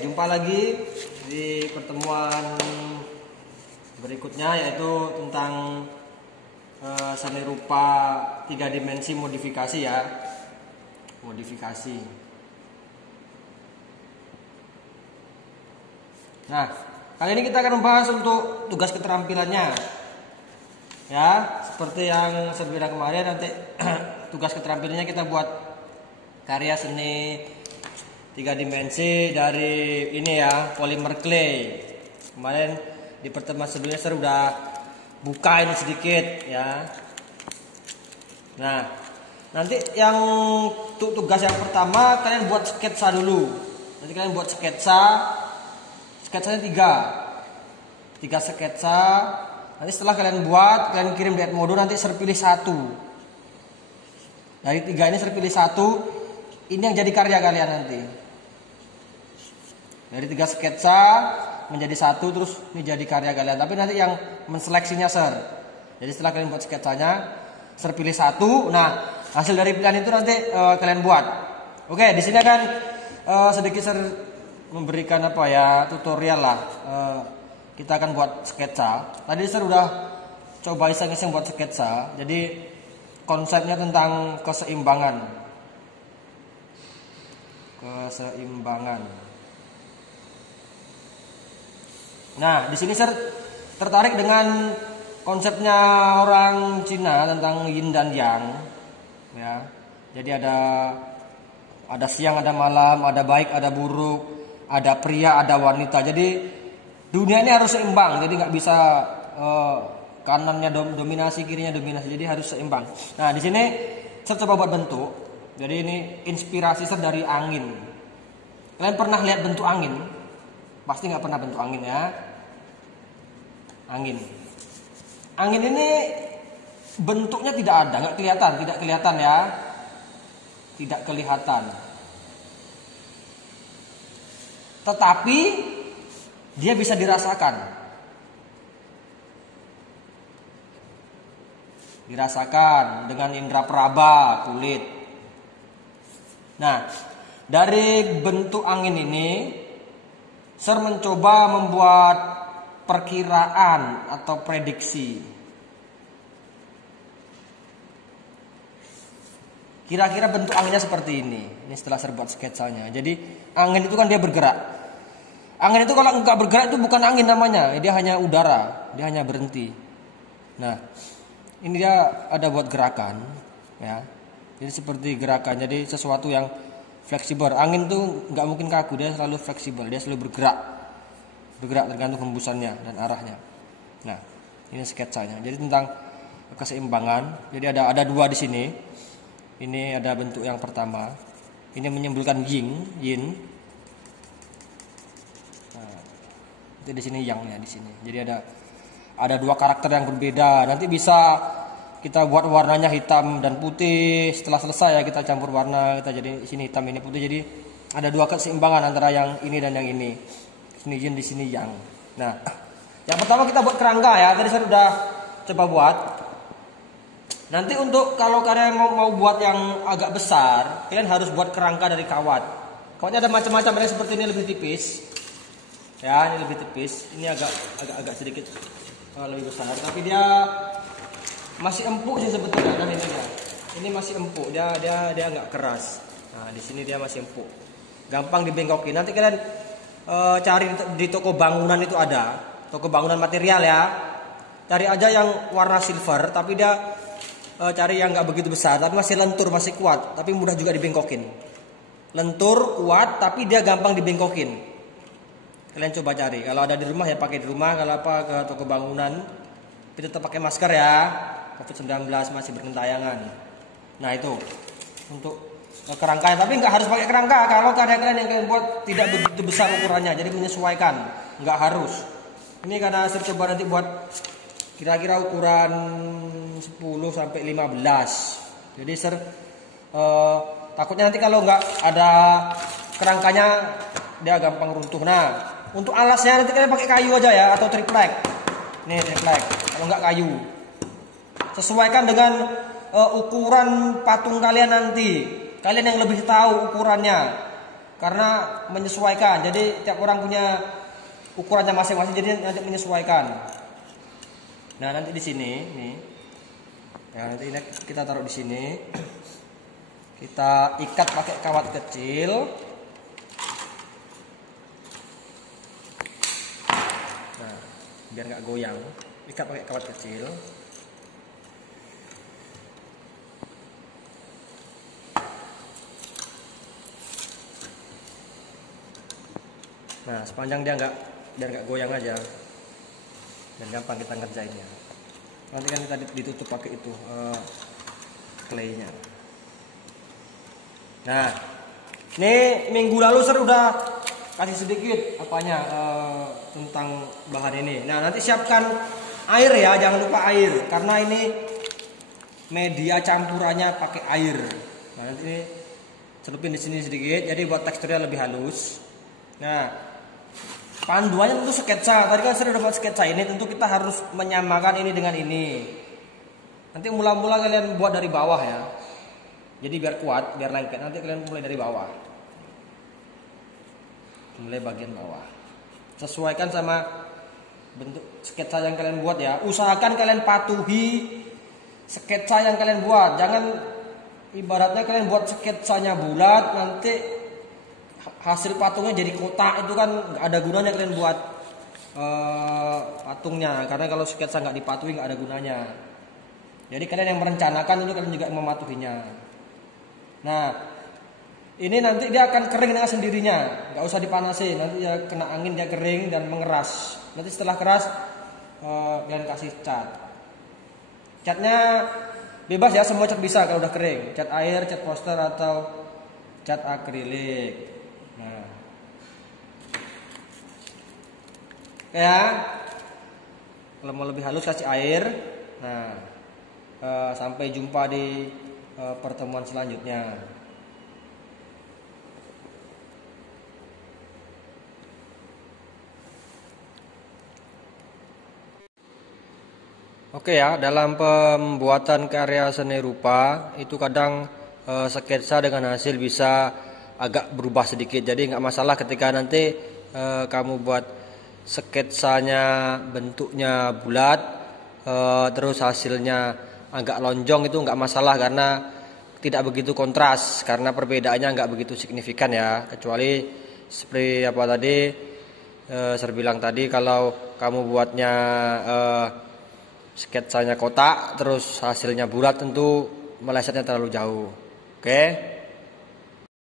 jumpa lagi di pertemuan berikutnya, yaitu tentang seni rupa 3 dimensi modifikasi ya. Modifikasi. Nah, kali ini kita akan membahas untuk tugas keterampilannya. Ya, seperti yang saya bilang kemarin, nanti tugas keterampilannya kita buat karya seni 3 dimensi dari ini ya, polymer clay. Kemarin di pertemuan sebelumnya saya sudah buka ini sedikit ya. Nah, nanti yang tugas yang pertama kalian buat sketsa dulu. Nanti kalian buat sketsanya 3 sketsa. Nanti setelah kalian buat, kalian kirim di Edmodo, nanti terpilih 1. Dari 3 ini terpilih 1. Ini yang jadi karya kalian nanti. Dari 3 sketsa menjadi 1, terus ini jadi karya kalian. Tapi nanti yang menseleksinya Sir. Jadi setelah kalian buat sketsanya, terpilih 1. Nah, hasil dari pilihan itu nanti kalian buat. Oke, di sini akan sedikit Sir memberikan tutorial lah. Kita akan buat sketsa. Tadi Sir udah coba iseng-iseng buat sketsa. Jadi konsepnya tentang keseimbangan. Nah, di sini Sir tertarik dengan konsepnya orang Cina tentang yin dan yang. Ya. Jadi ada siang, ada malam, ada baik, ada buruk, ada pria, ada wanita. Jadi dunia ini harus seimbang. Jadi nggak bisa kanannya dominasi, kirinya dominasi. Jadi harus seimbang. Nah, di sini saya coba buat bentuk. Jadi ini inspirasi Sir dari angin. Kalian pernah lihat bentuk angin? Pasti nggak pernah bentuk angin ya. Angin ini bentuknya tidak ada, nggak kelihatan ya, tidak kelihatan. Tetapi dia bisa dirasakan dengan indera peraba, kulit. Nah, dari bentuk angin ini, Sir mencoba membuat perkiraan atau prediksi. Kira-kira bentuk anginnya seperti ini. Ini setelah Sir buat sketsanya. Jadi angin itu kan dia bergerak. Angin itu kalau enggak bergerak itu bukan angin namanya. Dia hanya udara. Dia hanya berhenti. Nah, ini dia ada buat gerakan. Ya. Jadi seperti gerakan. Jadi sesuatu yang fleksibel. Angin itu enggak mungkin kaku. Dia selalu fleksibel. Dia selalu bergerak tergantung hembusannya dan arahnya. Nah, ini sketsanya. Jadi tentang keseimbangan. Jadi ada 2 di sini. Ini ada bentuk yang pertama. Ini menyimbolkan yin. Nah, itu di sini yang-nya di sini. Jadi ada 2 karakter yang berbeda. Nanti bisa kita buat warnanya hitam dan putih. Setelah selesai ya kita campur warna. Kita jadi di sini hitam, ini putih. Jadi ada 2 keseimbangan antara yang ini dan yang ini. Sini yin, di sini yang. Nah, yang pertama kita buat kerangka ya. Tadi saya sudah coba buat. Nanti untuk kalau kalian mau buat yang agak besar, kalian harus buat kerangka dari kawat. Kawatnya ada macam-macam. Ini seperti ini lebih tipis. Ya, ini lebih tipis. Ini agak sedikit lebih besar. Tapi dia masih empuk sih sebetulnya. Nah, ini dia. Ini masih empuk. Dia nggak keras. Nah, di sini dia masih empuk. Gampang dibengkokin. Nanti kalian cari di toko bangunan itu ada, toko bangunan material ya. Cari aja yang warna silver, tapi dia cari yang nggak begitu besar, tapi masih lentur, masih kuat, tapi mudah juga dibengkokin. Lentur, kuat, tapi dia gampang dibengkokin. Kalian coba cari. Kalau ada di rumah ya pakai di rumah, kalau ke toko bangunan, tapi tetap pakai masker ya. COVID-19 masih bergentayangan. Nah itu untuk kerangkanya, tapi nggak harus pakai kerangka. Kalau karya kalian yang kalian buat tidak begitu besar ukurannya, jadi menyesuaikan, nggak harus. Ini karena saya coba nanti buat kira-kira ukuran 10 sampai 15. Jadi Sir takutnya nanti kalau nggak ada kerangkanya dia gampang runtuh. Nah, untuk alasnya nanti kalian pakai kayu aja ya, atau triplek. Nih triplek, kalau nggak kayu. Sesuaikan dengan ukuran patung kalian nanti. Kalian yang lebih tahu ukurannya. karena menyesuaikan. Jadi tiap orang punya ukurannya masing-masing, jadi nanti menyesuaikan. Nah, nanti di sini nih. Ya, nanti ini kita taruh di sini. Kita ikat pakai kawat kecil. Nah, biar nggak goyang, ikat pakai kawat kecil. Nah, sepanjang dia biar nggak goyang aja, dan gampang kita ngerjainnya. Nanti kan kita ditutup pakai itu claynya. Nah, ini minggu lalu saya udah kasih sedikit apanya tentang bahan ini. Nah, nanti siapkan air ya, jangan lupa air, karena ini media campurannya pakai air. Nah, nanti ini celupin di sini sedikit, jadi buat teksturnya lebih halus. Nah, panduannya tentu sketsa. Tadi kan saya udah buat sketsa ini, tentu kita harus menyamakan ini dengan ini. Nanti mula-mula kalian buat dari bawah ya. Jadi biar kuat, biar lengket. Nanti kalian mulai dari bawah. Mulai bagian bawah. Sesuaikan sama bentuk sketsa yang kalian buat ya. Usahakan kalian patuhi sketsa yang kalian buat. Jangan ibaratnya kalian buat sketsanya bulat, nanti hasil patungnya jadi kotak, itu kan nggak ada gunanya kalian buat patungnya, karena kalau sketsa nggak dipatuhi nggak ada gunanya. Jadi kalian yang merencanakan itu kalian juga yang mematuhinya. Nah, ini nanti dia akan kering dengan sendirinya, nggak usah dipanasin, nanti dia kena angin dia kering dan mengeras. Nanti setelah keras kalian kasih cat. Catnya bebas ya, semua cat bisa kalau udah kering, cat air, cat poster atau cat akrilik. Nah, ya, kalau mau lebih halus kasih air. Nah, sampai jumpa di pertemuan selanjutnya. Oke ya, dalam pembuatan karya seni rupa itu kadang sketsa dengan hasil bisa agak berubah sedikit. Jadi nggak masalah ketika nanti kamu buat sketsanya bentuknya bulat, terus hasilnya agak lonjong, itu nggak masalah karena tidak begitu kontras, karena perbedaannya nggak begitu signifikan ya. Kecuali seperti apa tadi saya bilang tadi, kalau kamu buatnya sketsanya kotak terus hasilnya bulat, tentu melesetnya terlalu jauh. Oke.